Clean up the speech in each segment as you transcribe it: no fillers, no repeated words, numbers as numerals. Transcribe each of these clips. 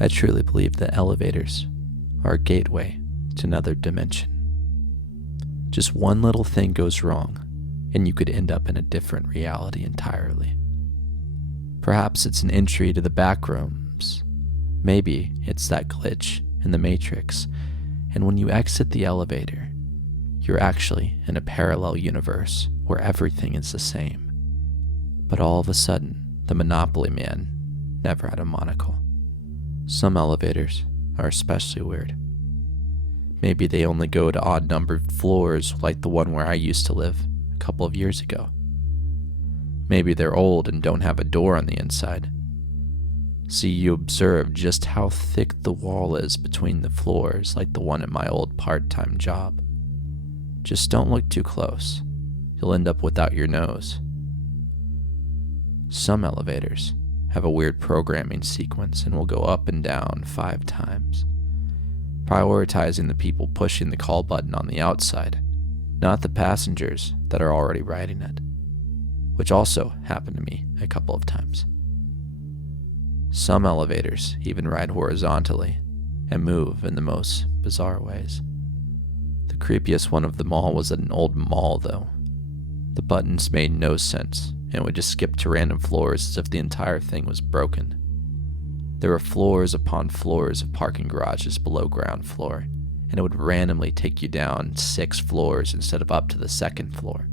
I truly believe that elevators are a gateway to another dimension. Just one little thing goes wrong, and you could end up in a different reality entirely. Perhaps it's an entry to the back rooms. Maybe it's that glitch in the Matrix, and when you exit the elevator, you're actually in a parallel universe where everything is the same. But all of a sudden, the Monopoly man never had a monocle. Some elevators are especially weird. Maybe they only go to odd-numbered floors like the one where I used to live a couple of years ago. Maybe they're old and don't have a door on the inside. So you observe just how thick the wall is between the floors, like the one at my old part-time job. Just don't look too close. You'll end up without your nose. Some elevators have a weird programming sequence and will go up and down 5 times, prioritizing the people pushing the call button on the outside, not the passengers that are already riding it, which also happened to me a couple of times. Some elevators even ride horizontally and move in the most bizarre ways. The creepiest one of them all was at an old mall, though. The buttons made no sense and would just skip to random floors as if the entire thing was broken. There were floors upon floors of parking garages below ground floor, and it would randomly take you down 6 floors instead of up to the 2nd floor.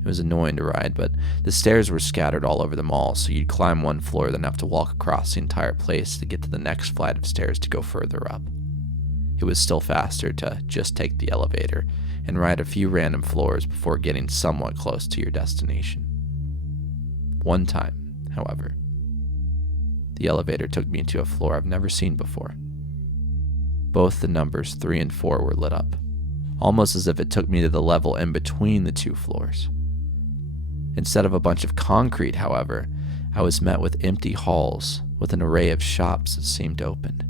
It was annoying to ride, but the stairs were scattered all over the mall, so you'd climb one floor, then have to walk across the entire place to get to the next flight of stairs to go further up. It was still faster to just take the elevator and ride a few random floors before getting somewhat close to your destination. One time, however, the elevator took me to a floor I've never seen before. Both the numbers 3 and 4 were lit up, almost as if it took me to the level in between the 2 floors. Instead of a bunch of concrete, however, I was met with empty halls with an array of shops that seemed open.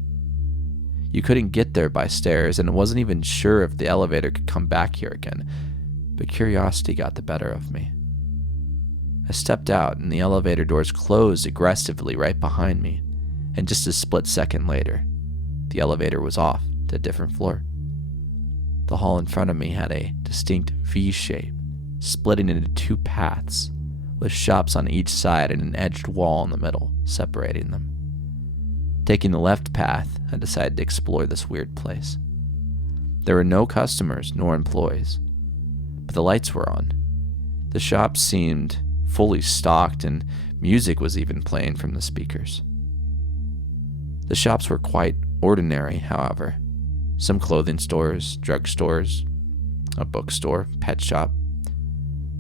You couldn't get there by stairs, and I wasn't even sure if the elevator could come back here again, but curiosity got the better of me. I stepped out, and the elevator doors closed aggressively right behind me, and just a split second later, the elevator was off to a different floor. The hall in front of me had a distinct V shape, splitting into 2 paths, with shops on each side and an edged wall in the middle, separating them. Taking the left path, I decided to explore this weird place. There were no customers nor employees, but the lights were on. The shops seemed fully stocked, and music was even playing from the speakers. The shops were quite ordinary, however. Some clothing stores, drug stores, a bookstore, pet shop.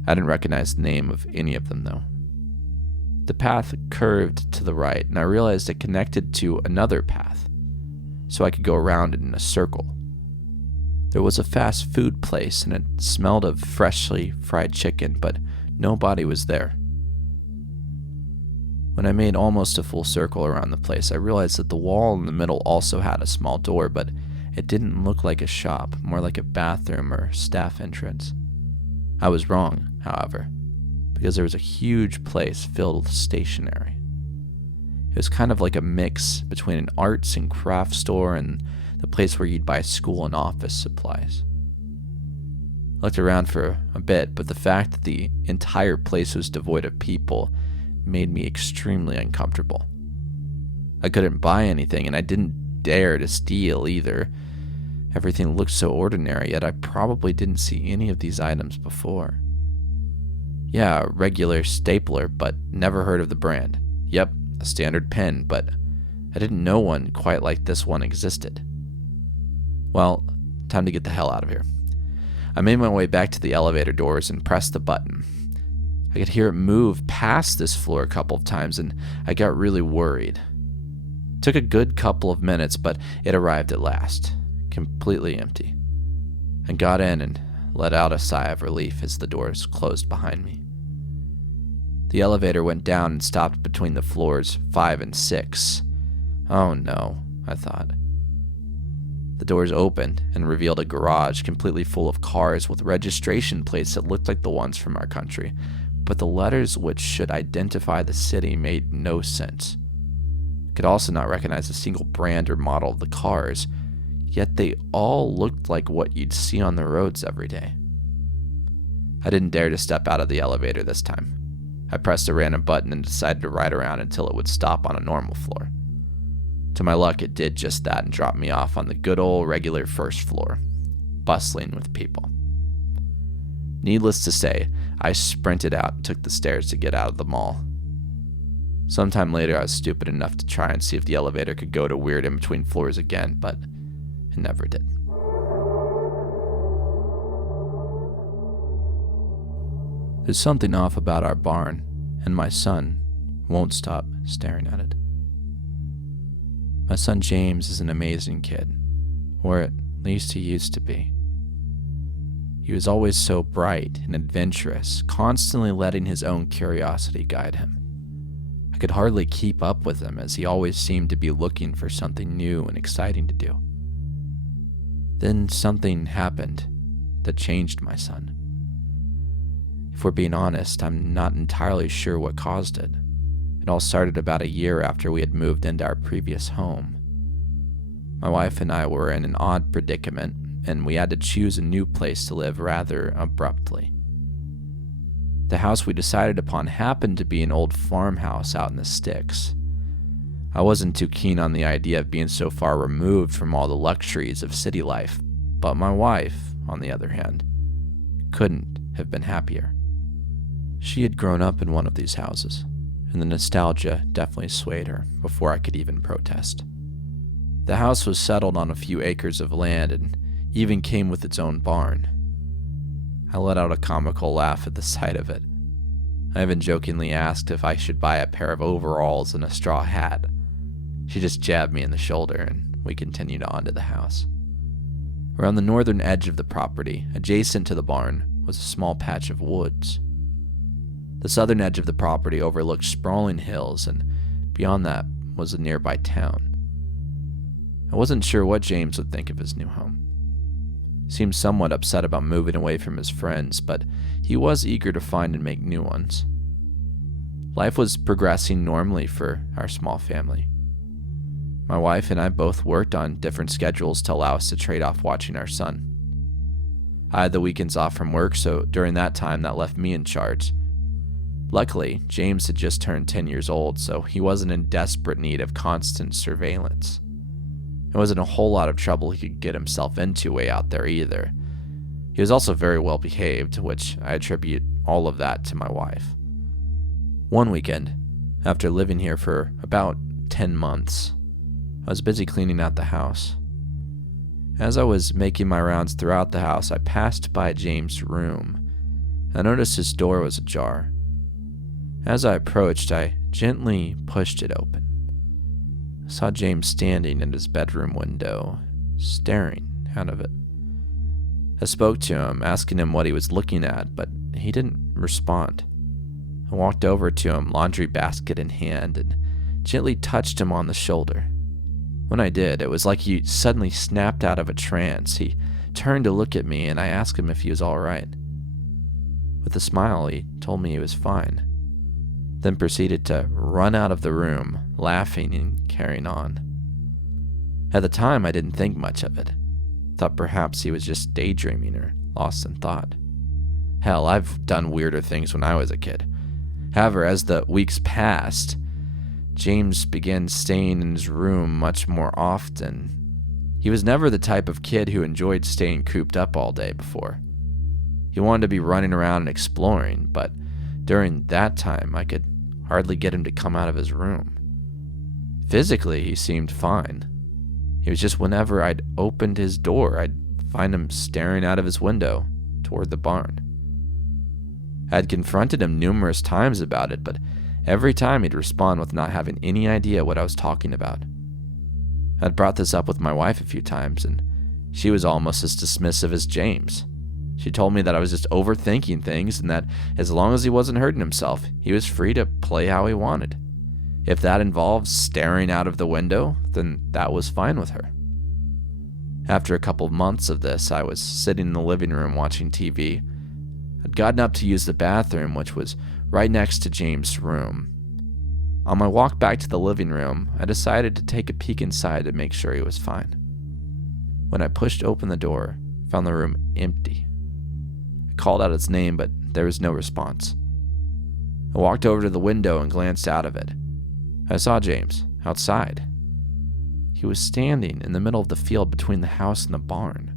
I didn't recognize the name of any of them, though. The path curved to the right, and I realized it connected to another path, so I could go around it in a circle. There was a fast food place, and it smelled of freshly fried chicken, but nobody was there. When I made almost a full circle around the place, I realized that the wall in the middle also had a small door, but it didn't look like a shop, more like a bathroom or staff entrance. I was wrong, however, because there was a huge place filled with stationery. It was kind of like a mix between an arts and crafts store and the place where you'd buy school and office supplies. I looked around for a bit, but the fact that the entire place was devoid of people made me extremely uncomfortable. I couldn't buy anything, and I didn't dare to steal either. Everything looked so ordinary, yet I probably didn't see any of these items before. Yeah, a regular stapler, but never heard of the brand. Yep, a standard pen, but I didn't know one quite like this one existed. Well, time to get the hell out of here. I made my way back to the elevator doors and pressed the button. I could hear it move past this floor a couple of times, and I got really worried. It took a good couple of minutes, but it arrived at last, completely empty. I got in and let out a sigh of relief as the doors closed behind me. The elevator went down and stopped between the floors 5 and 6. Oh no, I thought. The doors opened and revealed a garage completely full of cars with registration plates that looked like the ones from our country, but the letters which should identify the city made no sense. Could also not recognize a single brand or model of the cars, yet they all looked like what you'd see on the roads every day. I didn't dare to step out of the elevator this time. I pressed a random button and decided to ride around until it would stop on a normal floor. To my luck, it did just that and dropped me off on the good old regular first floor, bustling with people. Needless to say, I sprinted out and took the stairs to get out of the mall. Sometime later, I was stupid enough to try and see if the elevator could go to weird in-between floors again, but it never did. There's something off about our barn, and my son won't stop staring at it. My son James is an amazing kid, or at least he used to be. He was always so bright and adventurous, constantly letting his own curiosity guide him. I could hardly keep up with him, as he always seemed to be looking for something new and exciting to do. Then something happened that changed my son. If we're being honest, I'm not entirely sure what caused it. It all started about a year after we had moved into our previous home. My wife and I were in an odd predicament, and we had to choose a new place to live rather abruptly. The house we decided upon happened to be an old farmhouse out in the sticks. I wasn't too keen on the idea of being so far removed from all the luxuries of city life, but my wife, on the other hand, couldn't have been happier. She had grown up in one of these houses, and the nostalgia definitely swayed her before I could even protest. The house was settled on a few acres of land and even came with its own barn. I let out a comical laugh at the sight of it. I even jokingly asked if I should buy a pair of overalls and a straw hat. She just jabbed me in the shoulder, and we continued on to the house. Around the northern edge of the property, adjacent to the barn, was a small patch of woods. The southern edge of the property overlooked sprawling hills, and beyond that was a nearby town. I wasn't sure what James would think of his new home. He seemed somewhat upset about moving away from his friends, but he was eager to find and make new ones. Life was progressing normally for our small family. My wife and I both worked on different schedules to allow us to trade off watching our son. I had the weekends off from work, so during that time that left me in charge. Luckily, James had just turned 10 years old, so he wasn't in desperate need of constant surveillance. It wasn't a whole lot of trouble he could get himself into way out there either. He was also very well behaved, which I attribute all of that to my wife. One weekend, after living here for about 10 months, I was busy cleaning out the house. As I was making my rounds throughout the house, I passed by James' room. I noticed his door was ajar. As I approached, I gently pushed it open. I saw James standing in his bedroom window, staring out of it. I spoke to him, asking him what he was looking at, but he didn't respond. I walked over to him, laundry basket in hand, and gently touched him on the shoulder. When I did, it was like he suddenly snapped out of a trance. He turned to look at me, and I asked him if he was all right. With a smile, he told me he was fine, then proceeded to run out of the room, laughing and carrying on. At the time, I didn't think much of it. Thought perhaps he was just daydreaming or lost in thought. Hell, I've done weirder things when I was a kid. However, as the weeks passed, James began staying in his room much more often. He was never the type of kid who enjoyed staying cooped up all day before. He wanted to be running around and exploring, but during that time, I could hardly get him to come out of his room. Physically, he seemed fine. It was just whenever I'd opened his door, I'd find him staring out of his window toward the barn. I had confronted him numerous times about it, but every time he'd respond with not having any idea what I was talking about. I'd brought this up with my wife a few times, and she was almost as dismissive as James. She told me that I was just overthinking things and that as long as he wasn't hurting himself, he was free to play how he wanted. If that involved staring out of the window, then that was fine with her. After a couple of months of this, I was sitting in the living room watching TV. I'd gotten up to use the bathroom, which was right next to James' room. On my walk back to the living room, I decided to take a peek inside to make sure he was fine. When I pushed open the door, I found the room empty. I called out his name, but there was no response. I walked over to the window and glanced out of it. I saw James, outside. He was standing in the middle of the field between the house and the barn.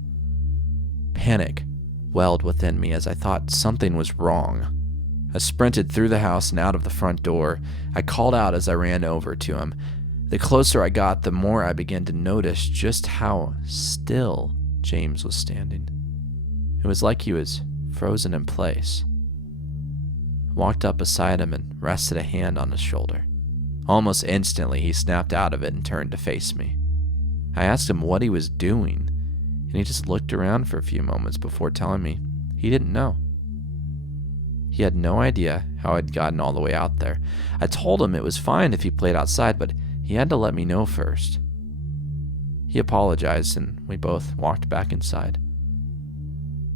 Panic welled within me as I thought something was wrong. I sprinted through the house and out of the front door. I called out as I ran over to him. The closer I got, the more I began to notice just how still James was standing. It was like he was frozen in place. I walked up beside him and rested a hand on his shoulder. Almost instantly, he snapped out of it and turned to face me. I asked him what he was doing, and he just looked around for a few moments before telling me he didn't know. He had no idea how I'd gotten all the way out there. I told him it was fine if he played outside, but he had to let me know first. He apologized, and we both walked back inside.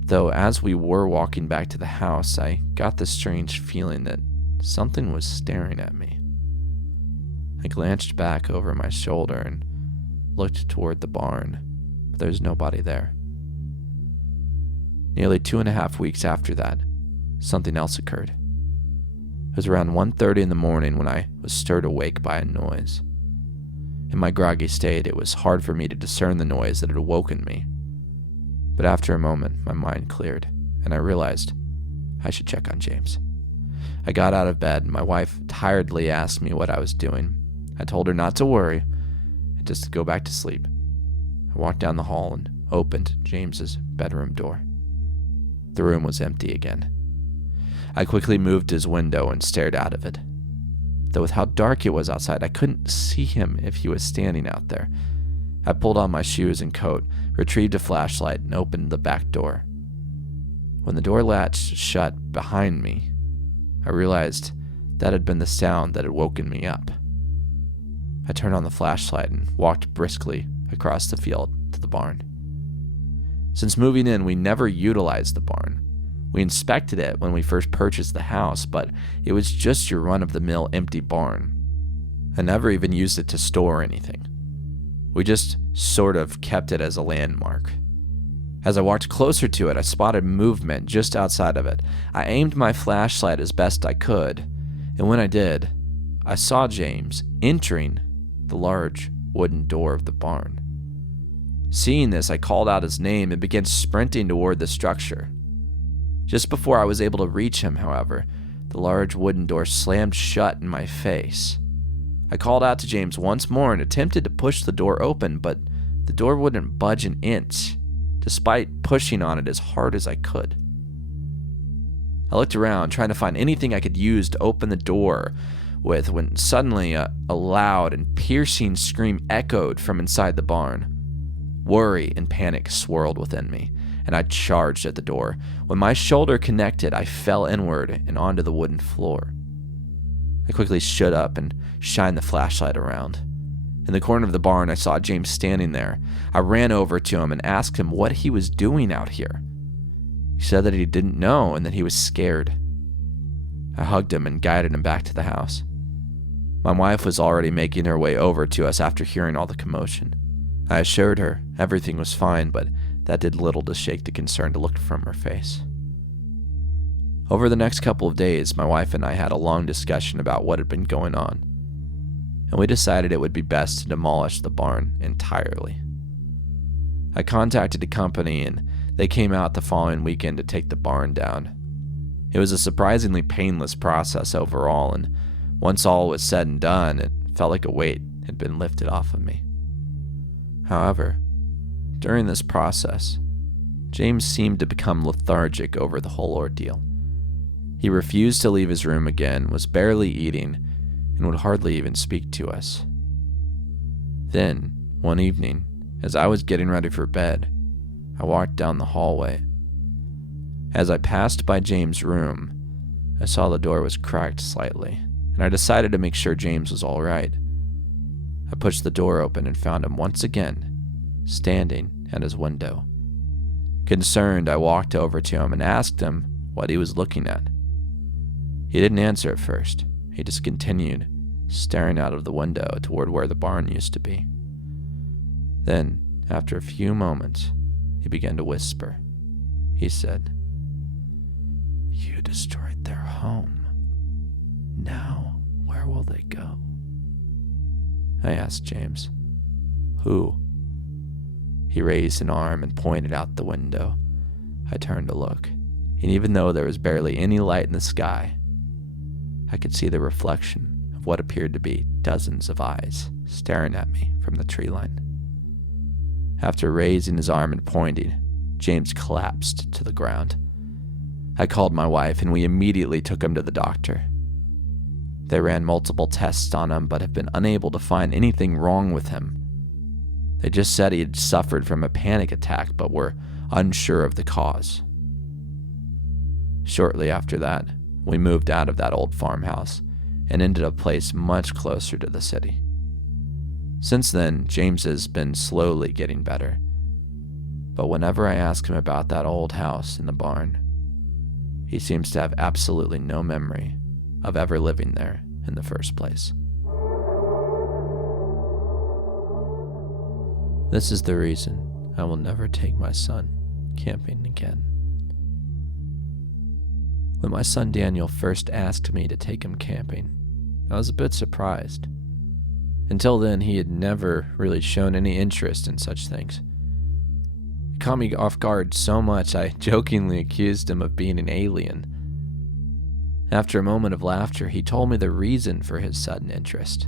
Though as we were walking back to the house, I got this strange feeling that something was staring at me. I glanced back over my shoulder and looked toward the barn, but there was nobody there. Nearly 2.5 weeks after that, something else occurred. It was around 1:30 in the morning when I was stirred awake by a noise. In my groggy state, it was hard for me to discern the noise that had awoken me. But after a moment, my mind cleared, and I realized I should check on James. I got out of bed, and my wife tiredly asked me what I was doing. I told her not to worry, and just to go back to sleep. I walked down the hall and opened James's bedroom door. The room was empty again. I quickly moved to his window and stared out of it. Though with how dark it was outside, I couldn't see him if he was standing out there. I pulled on my shoes and coat, retrieved a flashlight, and opened the back door. When the door latched shut behind me, I realized that had been the sound that had woken me up. I turned on the flashlight and walked briskly across the field to the barn. Since moving in, we never utilized the barn. We inspected it when we first purchased the house, but it was just your run-of-the-mill empty barn. I never even used it to store anything. We just sort of kept it as a landmark. As I walked closer to it, I spotted movement just outside of it. I aimed my flashlight as best I could, and when I did, I saw James entering the large wooden door of the barn. Seeing this, I called out his name and began sprinting toward the structure. Just before I was able to reach him, however, the large wooden door slammed shut in my face. I called out to James once more and attempted to push the door open, but the door wouldn't budge an inch, despite pushing on it as hard as I could. I looked around, trying to find anything I could use to open the door with, when suddenly a loud and piercing scream echoed from inside the barn. Worry and panic swirled within me, and I charged at the door. When my shoulder connected, I fell inward and onto the wooden floor. I quickly stood up and shined the flashlight around. In the corner of the barn, I saw James standing there. I ran over to him and asked him what he was doing out here. He said that he didn't know and that he was scared. I hugged him and guided him back to the house. My wife was already making her way over to us after hearing all the commotion. I assured her everything was fine, but that did little to shake the concerned look from her face. Over the next couple of days, my wife and I had a long discussion about what had been going on, and we decided it would be best to demolish the barn entirely. I contacted a company, and they came out the following weekend to take the barn down. It was a surprisingly painless process overall, and once all was said and done, it felt like a weight had been lifted off of me. However, during this process, James seemed to become lethargic over the whole ordeal. He refused to leave his room again, was barely eating, and would hardly even speak to us. Then, one evening, as I was getting ready for bed, I walked down the hallway. As I passed by James' room, I saw the door was cracked slightly, and I decided to make sure James was all right. I pushed the door open and found him once again, standing at his window. Concerned, I walked over to him and asked him what he was looking at. He didn't answer at first. He just continued staring out of the window toward where the barn used to be. Then, after a few moments, he began to whisper. He said, "You destroyed their home. Now, where will they go?" I asked James, "Who?" He raised an arm and pointed out the window. I turned to look, and even though there was barely any light in the sky, I could see the reflection of what appeared to be dozens of eyes staring at me from the tree line. After raising his arm and pointing, James collapsed to the ground. I called my wife, and we immediately took him to the doctor. They ran multiple tests on him, but have been unable to find anything wrong with him. They just said he had suffered from a panic attack, but were unsure of the cause. Shortly after that, we moved out of that old farmhouse and into a place much closer to the city. Since then, James has been slowly getting better. But whenever I ask him about that old house in the barn, he seems to have absolutely no memory of ever living there in the first place. This is the reason I will never take my son camping again. When my son Daniel first asked me to take him camping, I was a bit surprised. Until then, he had never really shown any interest in such things. It caught me off guard so much I jokingly accused him of being an alien. After a moment of laughter, he told me the reason for his sudden interest.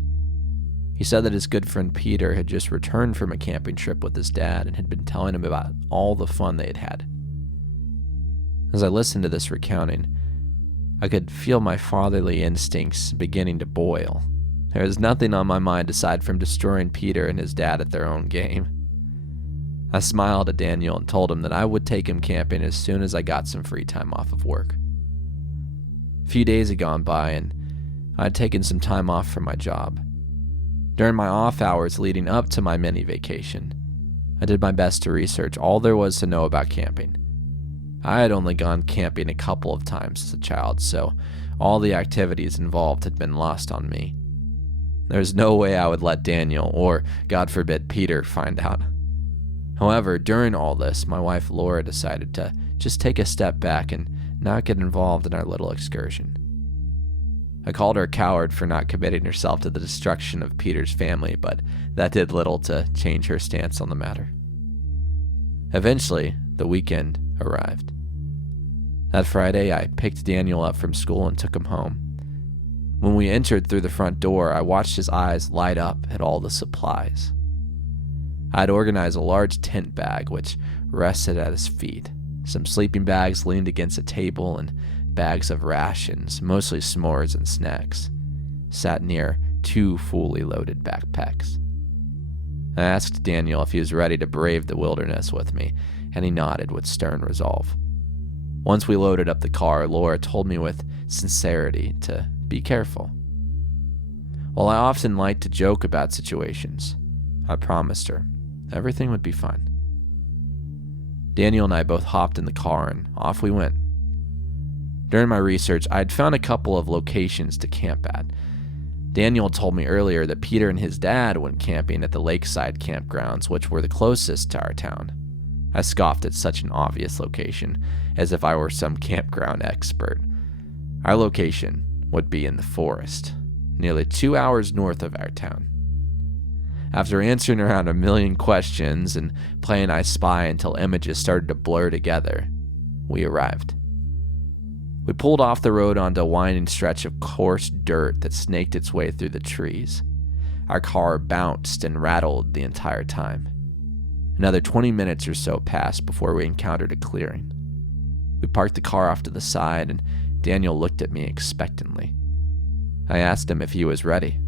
He said that his good friend Peter had just returned from a camping trip with his dad and had been telling him about all the fun they had had. As I listened to this recounting, I could feel my fatherly instincts beginning to boil. There was nothing on my mind aside from destroying Peter and his dad at their own game. I smiled at Daniel and told him that I would take him camping as soon as I got some free time off of work. A few days had gone by and I had taken some time off from my job. During my off hours leading up to my mini vacation, I did my best to research all there was to know about camping. I had only gone camping a couple of times as a child, so all the activities involved had been lost on me. There was no way I would let Daniel, or God forbid Peter, find out. However, during all this, my wife Laura decided to just take a step back and not get involved in our little excursion. I called her a coward for not committing herself to the destruction of Peter's family, but that did little to change her stance on the matter. Eventually, the weekend arrived. That Friday, I picked Daniel up from school and took him home. When we entered through the front door, I watched his eyes light up at all the supplies. I had organized a large tent bag which rested at his feet. Some sleeping bags leaned against a table, and bags of rations, mostly s'mores and snacks, sat near 2 fully loaded backpacks. I asked Daniel if he was ready to brave the wilderness with me, and he nodded with stern resolve. Once we loaded up the car, Laura told me with sincerity to be careful. While I often liked to joke about situations, I promised her everything would be fine. Daniel and I both hopped in the car and off we went. During my research, I had found a couple of locations to camp at. Daniel told me earlier that Peter and his dad went camping at the lakeside campgrounds, which were the closest to our town. I scoffed at such an obvious location, as if I were some campground expert. Our location would be in the forest, nearly 2 hours north of our town. After answering around a million questions and playing I Spy until images started to blur together, we arrived. We pulled off the road onto a winding stretch of coarse dirt that snaked its way through the trees. Our car bounced and rattled the entire time. Another 20 minutes or so passed before we encountered a clearing. We parked the car off to the side, and Daniel looked at me expectantly. I asked him if he was ready,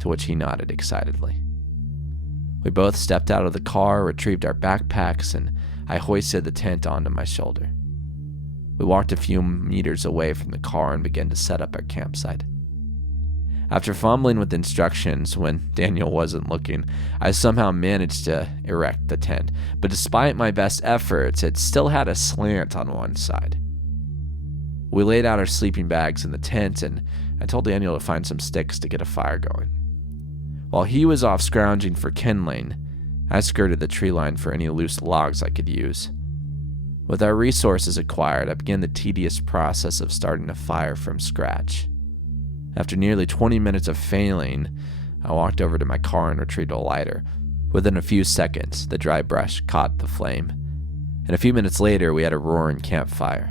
to which he nodded excitedly. We both stepped out of the car, retrieved our backpacks, and I hoisted the tent onto my shoulder. We walked a few meters away from the car and began to set up our campsite. After fumbling with instructions when Daniel wasn't looking, I somehow managed to erect the tent, but despite my best efforts, it still had a slant on one side. We laid out our sleeping bags in the tent, and I told Daniel to find some sticks to get a fire going. While he was off scrounging for kindling, I skirted the tree line for any loose logs I could use. With our resources acquired, I began the tedious process of starting a fire from scratch. After nearly 20 minutes of failing, I walked over to my car and retrieved a lighter. Within a few seconds, the dry brush caught the flame, and a few minutes later, we had a roaring campfire.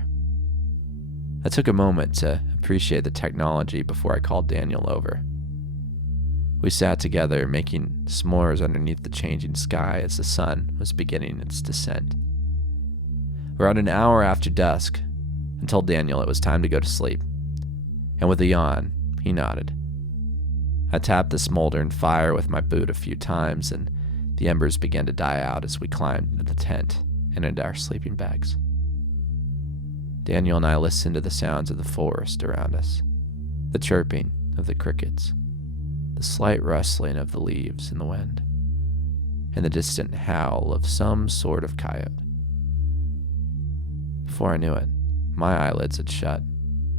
I took a moment to appreciate the technology before I called Daniel over. We sat together, making s'mores underneath the changing sky as the sun was beginning its descent. Around an hour after dusk, I told Daniel it was time to go to sleep, and with a yawn, he nodded. I tapped the smoldering fire with my boot a few times, and the embers began to die out as we climbed into the tent and into our sleeping bags. Daniel and I listened to the sounds of the forest around us, the chirping of the crickets, the slight rustling of the leaves in the wind, and the distant howl of some sort of coyote. Before I knew it, my eyelids had shut,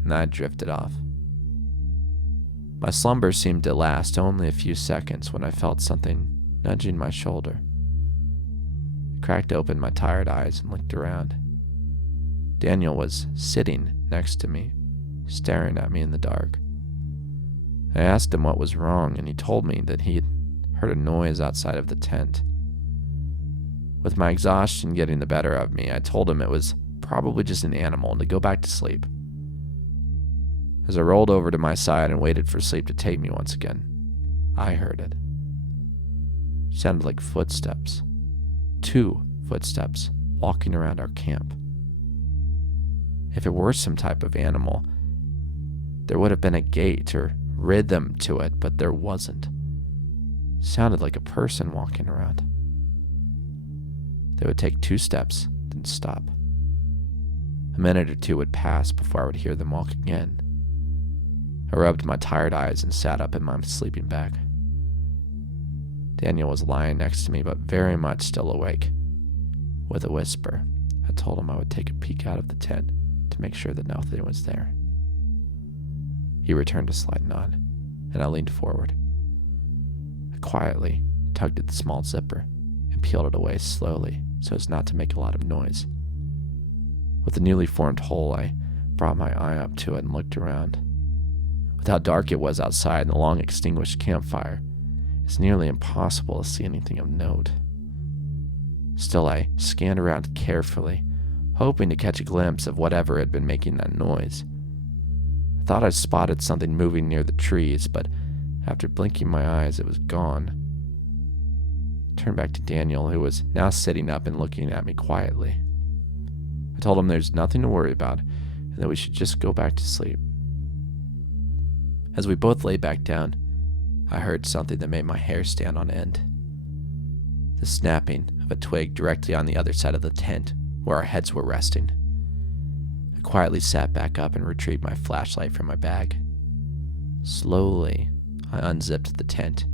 and I had drifted off. My slumber seemed to last only a few seconds when I felt something nudging my shoulder. I cracked open my tired eyes and looked around. Daniel was sitting next to me, staring at me in the dark. I asked him what was wrong, and he told me that he had heard a noise outside of the tent. With my exhaustion getting the better of me, I told him it was probably just an animal and to go back to sleep. As I rolled over to my side and waited for sleep to take me once again, I heard it. It sounded like footsteps. 2 footsteps walking around our camp. If it were some type of animal, there would have been a gait or rhythm to it, but there wasn't. It sounded like a person walking around. They would take 2 steps, then stop. A minute or 2 would pass before I would hear them walk again. I rubbed my tired eyes and sat up in my sleeping bag. Daniel was lying next to me, but very much still awake. With a whisper, I told him I would take a peek out of the tent to make sure that nothing was there. He returned a slight nod, and I leaned forward. I quietly tugged at the small zipper and peeled it away slowly so as not to make a lot of noise. With the newly formed hole, I brought my eye up to it and looked around. With how dark it was outside and the long extinguished campfire, it's nearly impossible to see anything of note. Still, I scanned around carefully, hoping to catch a glimpse of whatever had been making that noise. I thought I spotted something moving near the trees, but after blinking my eyes, it was gone. I turned back to Daniel, who was now sitting up and looking at me quietly. I told him there's nothing to worry about, and that we should just go back to sleep. As we both lay back down, I heard something that made my hair stand on end. The snapping of a twig directly on the other side of the tent, where our heads were resting. I quietly sat back up and retrieved my flashlight from my bag. Slowly, I unzipped the tent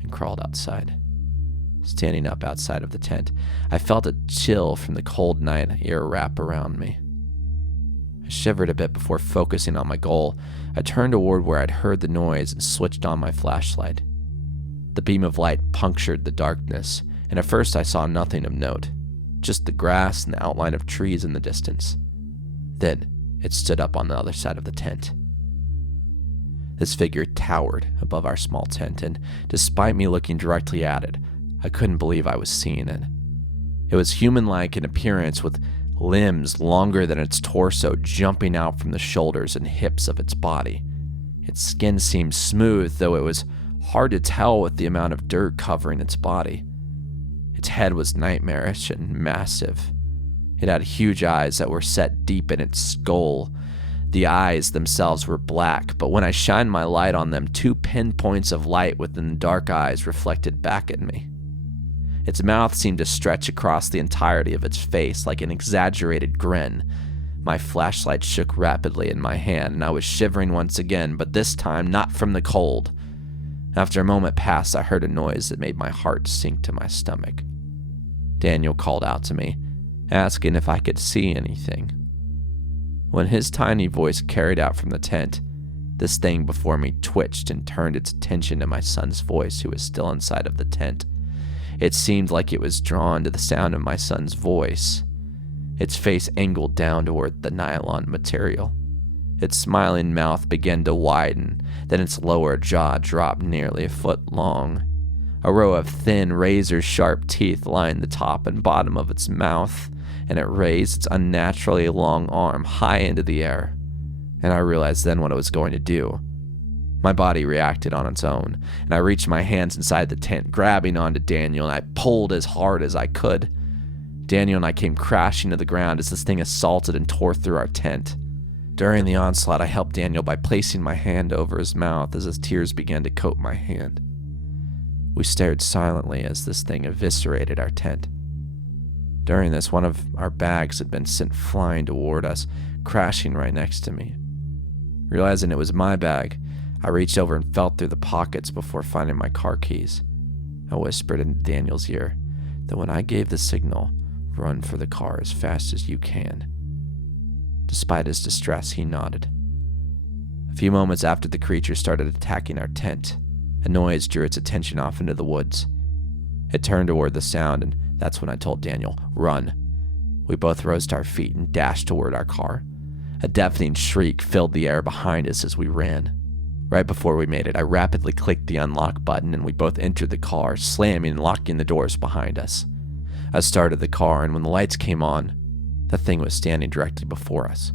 and crawled outside. Standing up outside of the tent, I felt a chill from the cold night air wrap around me. I shivered a bit before focusing on my goal. I turned toward where I'd heard the noise and switched on my flashlight. The beam of light punctured the darkness, and at first I saw nothing of note, just the grass and the outline of trees in the distance. Then it stood up on the other side of the tent. This figure towered above our small tent, and despite me looking directly at it, I couldn't believe I was seeing it. It was human-like in appearance, with limbs longer than its torso jumping out from the shoulders and hips of its body. Its skin seemed smooth, though it was hard to tell with the amount of dirt covering its body. Its head was nightmarish and massive. It had huge eyes that were set deep in its skull. The eyes themselves were black, but when I shined my light on them, 2 pinpoints of light within the dark eyes reflected back at me. Its mouth seemed to stretch across the entirety of its face like an exaggerated grin. My flashlight shook rapidly in my hand, and I was shivering once again, but this time not from the cold. After a moment passed, I heard a noise that made my heart sink to my stomach. Daniel called out to me, asking if I could see anything. When his tiny voice carried out from the tent, This thing before me twitched and turned its attention to my son's voice, who was still inside of the tent. It seemed like it was drawn to the sound of my son's voice. Its face angled down toward the nylon material. Its smiling mouth began to widen, then its lower jaw dropped nearly a foot long. A row of thin, razor-sharp teeth lined the top and bottom of its mouth, and it raised its unnaturally long arm high into the air. And I realized then what it was going to do. My body reacted on its own, and I reached my hands inside the tent, grabbing onto Daniel, and I pulled as hard as I could. Daniel and I came crashing to the ground as this thing assaulted and tore through our tent. During the onslaught, I helped Daniel by placing my hand over his mouth as his tears began to coat my hand. We stared silently as this thing eviscerated our tent. During this, one of our bags had been sent flying toward us, crashing right next to me. Realizing it was my bag, I reached over and felt through the pockets before finding my car keys. I whispered into Daniel's ear that when I gave the signal, run for the car as fast as you can. Despite his distress, he nodded. A few moments after the creature started attacking our tent, a noise drew its attention off into the woods. It turned toward the sound, and that's when I told Daniel, run. We both rose to our feet and dashed toward our car. A deafening shriek filled the air behind us as we ran. Right before we made it, I rapidly clicked the unlock button, and we both entered the car, slamming and locking the doors behind us. I started the car, and when the lights came on, the thing was standing directly before us.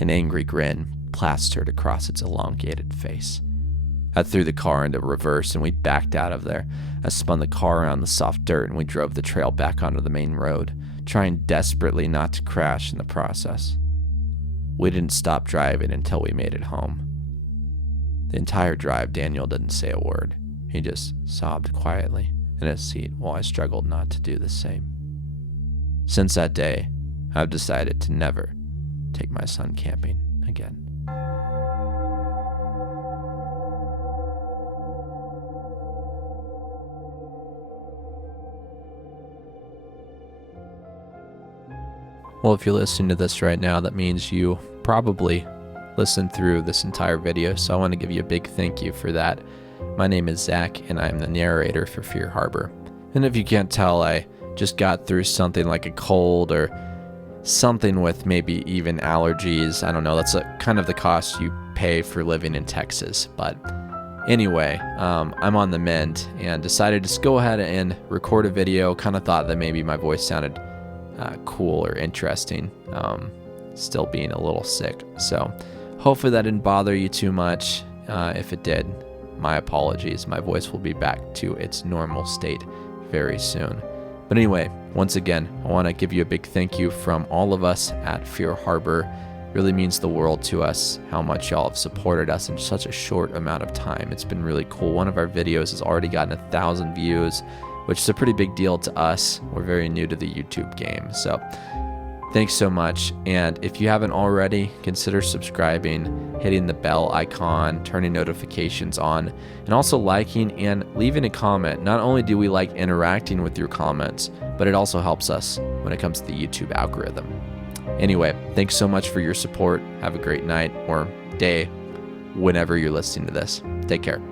An angry grin plastered across its elongated face. I threw the car into reverse, and we backed out of there. I spun the car around the soft dirt, and we drove the trail back onto the main road, trying desperately not to crash in the process. We didn't stop driving until we made it home. The entire drive, Daniel didn't say a word. He just sobbed quietly in his seat while I struggled not to do the same. Since that day, I've decided to never take my son camping again. Well, if you're listening to this right now, that means you probably listened through this entire video, so I want to give you a big thank you for that. My name is Zach, and I'm the narrator for Fear Harbor. And if you can't tell, I just got through something like a cold or something with maybe even allergies. I don't know, that's kind of the cost you pay for living in Texas. But anyway, I'm on the mend and decided to just go ahead and record a video. Kind of thought that maybe my voice sounded cool or interesting, still being a little sick. So hopefully that didn't bother you too much. If it did, my apologies. My voice will be back to its normal state very soon. But anyway, once again, I want to give you a big thank you from all of us at Fear Harbor. It really means the world to us how much y'all have supported us in such a short amount of time. It's been really cool. One of our videos has already gotten 1,000 views, which is a pretty big deal to us. We're very new to the YouTube game. So thanks so much. And if you haven't already, consider subscribing, hitting the bell icon, turning notifications on, and also liking and leaving a comment. Not only do we like interacting with your comments, but it also helps us when it comes to the YouTube algorithm. Anyway, thanks so much for your support. Have a great night or day whenever you're listening to this. Take care.